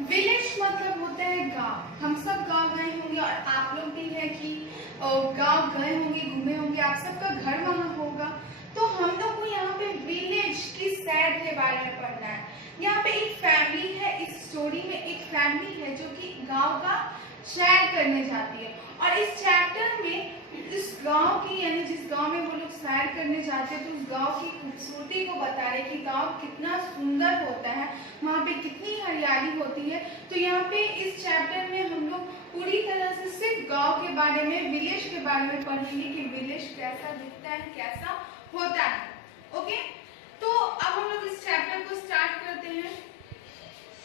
Village मतलब होता है गांव। हम सब गांव गए होंगे और आप लोग भी है कि गांव गए होंगे, घूमे होंगे, आप सबका घर वहां होगा। तो हम लोग को यहाँ पे विलेज की सैर के बारे में पढ़ना है। यहाँ पे एक फैमिली है, इस स्टोरी में एक फैमिली है जो कि गांव का सैर करने जाती है। और इस चैप्टर में इस गांव की, यानी जिस गांव में वो लोग सैर करने जाते हैं, तो उस गांव की खूबसूरती को बता रहे कि गांव कितना सुंदर होता है, वहाँ पे कितनी हरियाली होती है। तो यहाँ पे इस चैप्टर में हम लोग पूरी तरह से सिर्फ गांव के बारे में, विलेज के बारे में पढ़ेंगे कि विलेज कैसा दिखता है, कैसा होता है। ओके, तो अब हम लोग इस चैप्टर को स्टार्ट करते हैं।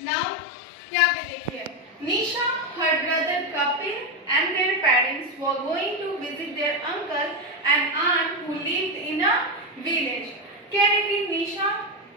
नाउ यहाँ पे देखिए, निशा, her brother Kapil and their parents were going to visit their uncle and aunt who lived in a village। कह रही थी निशा,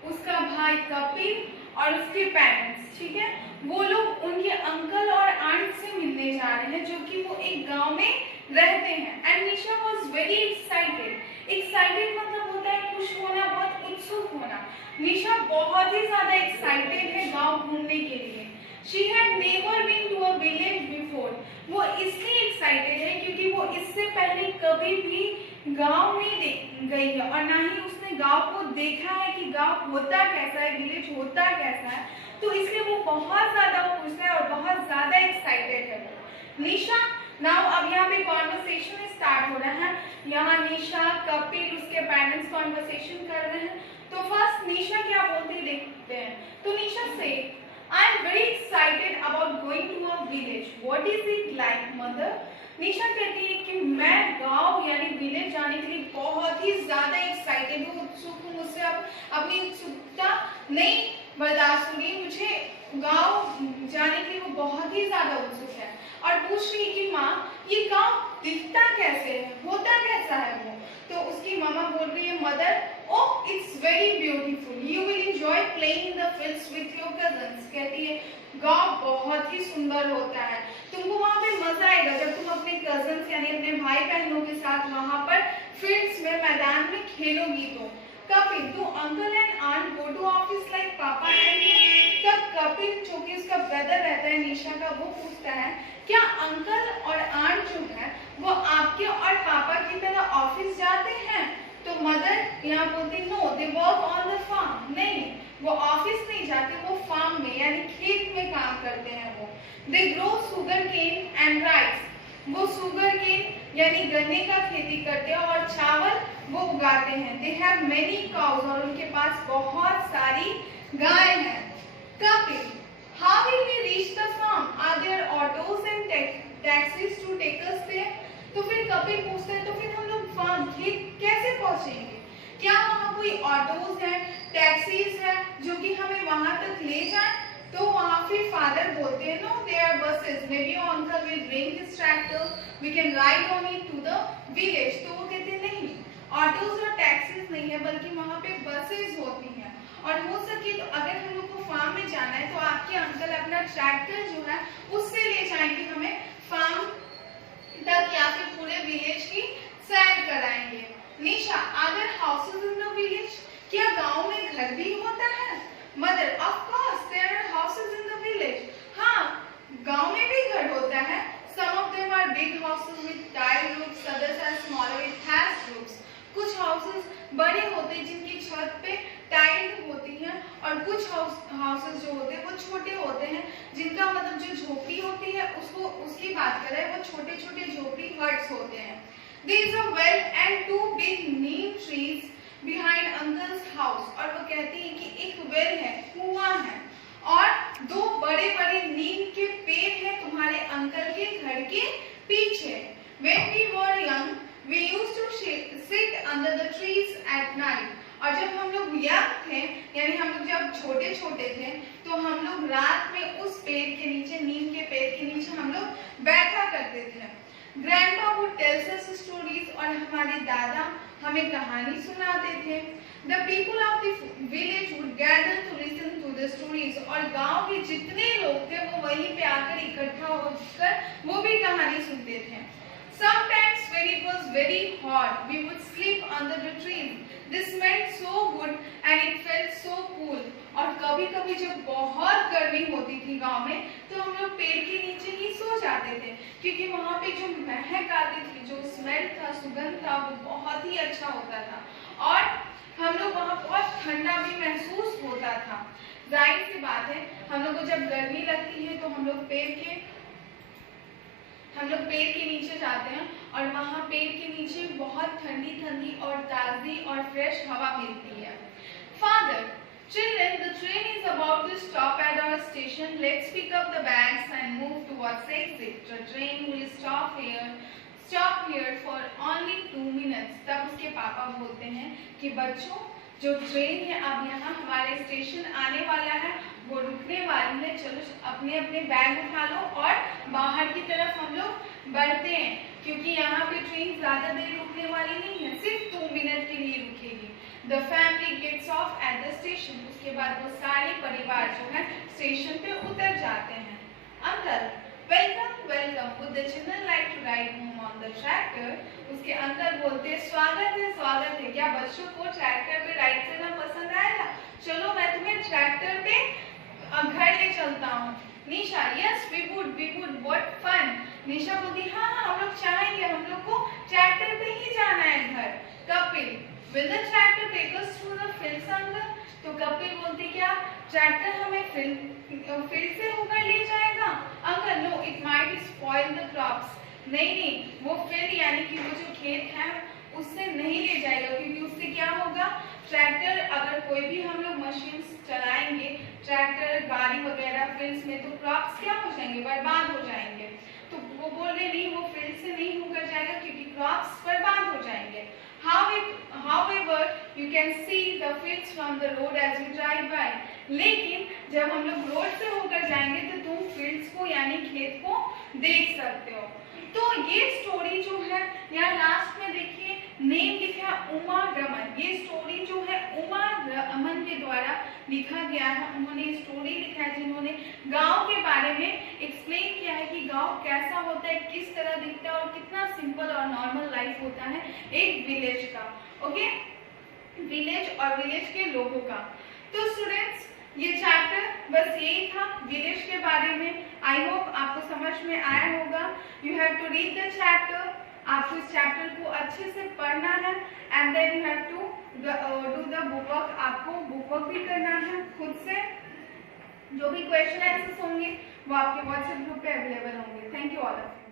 उसका भाई कपिल और उसके पेरेंट्स, ठीक है, वो लोग उनके अंकल और आंट से मिलने जा रहे हैं जो कि वो एक गांव में रहते हैं। And Nisha was very excited. Excited मतलब होता है खुश होना, बहुत उत्सुक होना। निशा बहुत ही ज्यादा एक्साइटेड है गांव घूमने के लिए। She had never been to a village before। वो इसलिए एक्साइटेड है क्योंकि वो इससे पहले कभी भी गांव नहीं गई है और ना ही उसने गांव को देखा है कि गांव होता कैसा है, विलेज होता कैसा है। तो इसलिए वो बहुत ज्यादा खुश है और बहुत ज्यादा एक्साइटेड है निशा। नाउ अब यहाँ पे कॉन्वर्सेशन स्टार्ट हो रहा है। यहाँ निशा, कपिल, उसके पेरेंट्स कॉन्वर्सेशन कर रहे हैं। तो फर्स्ट निशा क्या बोलती है देखते हैं। तो निशा से I am very excited about going to a village. What is it like, mother? निशा कहती है कि मैं गांव यानी विलेज जाने के लिए बहुत ही ज्यादा एक्साइटेड हूँ, उत्सुक हूँ। मुझसे अब अपनी उत्सुकता नहीं बर्दाश्त होगी, मुझे गांव जाने के लिए वो बहुत ही ज्यादा उत्सुक है। और पूछ रही कि माँ, ये गांव दिखता कैसे है, होता कैसा है वो। तो उसकी मामा बोल रही है, mother, oh it's very beautiful, you will enjoy playing in the fields with your cousins. कहती है गांव बहुत ही सुंदर होता है, तुमको वहां पे मजा आएगा जब तुम अपने कजन्स यानी अपने भाई बहनों के साथ वहां पर फील्ड्स में, मैदान में खेलोगी। तो कपिल, तू uncle and aunt go to office like papa and you. तब कपिल, जो कि उसका ब्रदर रहता है निशा का, वो पूछता है क्या अंकल और आंट जो है वो आपके और पापा की तरह ऑफिस जाते हैं। तो मदर यहाँ बोलती no they work on the farm. नहीं, वो ऑफिस नहीं जाते, वो फार्म में यानी खेत में काम करते हैं। वो they grow sugar cane and rice. वो शुगर केन यानी गन्ने का खेती करते हैं और चावल वो उगाते हैं। दे हैव मेनी काउज, और उनके पास बहुत सारी गाय हैं। Kapil, how will we reach the farm? Are there autos and taxis to take us there? तो फिर कपिल पूछते हैं तो फिर हम लोग फार्म, खेत कैसे पहुंचेंगे? क्या वहाँ कोई ऑटोज हैं, टैक्सीज हैं जो कि हमें वहां तक ले जाएं? तो वहाँ फिर फादर बोलते हैं no there are buses, maybe your uncle will bring his tractor, we can ride on it to the village. तो वो कहते हैं नहीं, ऑटोज और टैक्सीज नहीं है बल्कि वहाँ पे बसेज होती हैं। और हो सके तो अगर हम लोग को फार्म में जाना है तो आपके अंकल अपना ट्रैक्टर जो है उससे ले जाएंगे हमें फार्म तक या फिर पूरे विलेज की सैर कराएंगे। Nisha, are there houses in the village? क्या गांव में घर भी होता है? Mother, of course there are houses in the village. हाँ, गांव में भी घर होता है। Some of them are big houses with tile roofs, others are smaller with thatch roofs. कुछ हाउसेस बड़े होते हैं जिनकी छत पे टाइल्ड होती हैं और कुछ हाउसेस जो होते हैं वो छोटे होते हैं जिनका मतलब जो झोपड़ी होती है उसको उसकी बात करें, वो छोटे छोटे झोपड़ी हट्स होते हैं। There is a well and two big neem trees behind uncle's house। और वो कहती है कि एक वेल है, कुआं है और दो बड़े बड़े नीम के पेड़ हैं तुम्हारे अंकल के घर के पीछे। When we were young, we used to sit under the trees at night। और जब हम लोग यंग थे यानी हम लोग जब छोटे छोटे थे तो हम लोग रात में उस पेड़ के नीचे, नीम के पेड़ के नीचे हम लोग बैठा करते थे। Grandpa would tells us stories, और हमारे दादा हमें कहानी सुनाते थे। The people of the village would gather to listen to the stories, और गांव के जितने लोग थे वो वहीं पे आकर इकट्ठा होकर वो भी कहानी सुनते थे। Sometimes when it was very hot, we would sleep under the trees. This smelled so good and it felt so cool। और कभी कभी जब बहुत गर्मी होती थी गांव में, तो हम लोग पेड़ के नीचे ही सो जाते थे, क्योंकि वहां पे जो महक आती थी, जो स्मेल था, सुगंध था, वो बहुत ही अच्छा होता था और हम लोग वहाँ बहुत ठंडा भी महसूस होता था। जाहिर सी बात है, हम लोग को जब गर्मी लगती है तो हम लोग पेड़ के नीचे जाते हैं और वहाँ पेड़ के नीचे बहुत ठंडी ठंडी और ताज़ी और फ्रेश हवा मिलती है। Father, children, the train is about to stop at our station. Let's pick up the bags and move towards exit. The train will stop here for only 2 minutes. तब उसके पापा बोलते हैं कि बच्चों, जो ट्रेन है अब यहाँ हमारे स्टेशन आने वाला है, वो रुकने वाली है, चलो अपने अपने बैग उठा लो और बाहर की तरफ हम लोग बढ़ते हैं, क्योंकि यहाँ पे ट्रेन ज्यादा देर रुकने वाली नहीं है, सिर्फ 2 मिनट के लिए रुकेगी। The family gets off at the station. उसके बाद वो सारे परिवार जो है स्टेशन पे उतर जाते हैं। Uncle, welcome, welcome. Would the children like to ride home on the tractor? उसके अंकल बोलते हैं स्वागत है, स्वागत है। क्या बच्चों को ट्रैक्टर पे राइड करना पसंद आएगा? चलो मैं तुम्हें ट्रैक्टर पे घर ले चलता हूँ। निशा, yes, we would, what fun. निशा बोलती हाँ हाँ, हम लोग चाहेंगे, हम लोग को ट्रैक्टर पे ही जाना है घर। Kapil, will the tractor take us through the fields, uncle? तो कपिल बोलती क्या ट्रैक्टर हमें फील्ड से होकर ले जाएगा? Uncle, no, it might spoil the crops. नहीं, वो फील्ड यानी कि वो जो खेत है उससे नहीं ले जाएगा, क्योंकि उससे क्या होगा, ट्रैक्टर अगर कोई भी हम लोग मशीन चलाएंगे, ट्रैक्टर गाड़ी वगैरह फील्ड्स में, तो क्रॉप्स क्या हो जाएंगे, बर्बाद हो जाएंगे। तो वो बोल रहे नहीं, वो फील्ड से नहीं होकर जाएगा क्योंकि क्रॉप्स बर्बाद हो जाएंगे। However, you can see the fields from the road as you drive by. लेकिन जब हम लोग रोड से होकर जाएंगे तो तुम फील्ड्स को यानी खेत को देख सकते हो। तो ये स्टोरी जो है यहाँ लास्ट में देखिए नेम लिखा उमा रमन। ये स्टोरी जो है उमा रमन के द्वारा लिखा गया है। उन्होंने स्टोरी लिखा है जिन्होंने गांव के बारे में एक्सप्लेन किया है कि गांव कैसा होता है, किस तरह दिखता है और कितना सिंपल और नॉर्मल लाइफ होता है एक विलेज का। ओके, विलेज और विलेज के लोगों का। तो स्टूडेंट्स, ये चैप्टर बस यही था विलेज के बारे में। आई होप आपको समझ में आया होगा। You have to read the chapter, आपको इस चैप्टर को अच्छे से पढ़ना है and then you have to do the book work. आपको बुक वर्क भी करना है खुद से। जो भी क्वेश्चन आंसर्स होंगे वो आपके व्हाट्सएप ग्रुप पे अवेलेबल होंगे। Thank you all of you.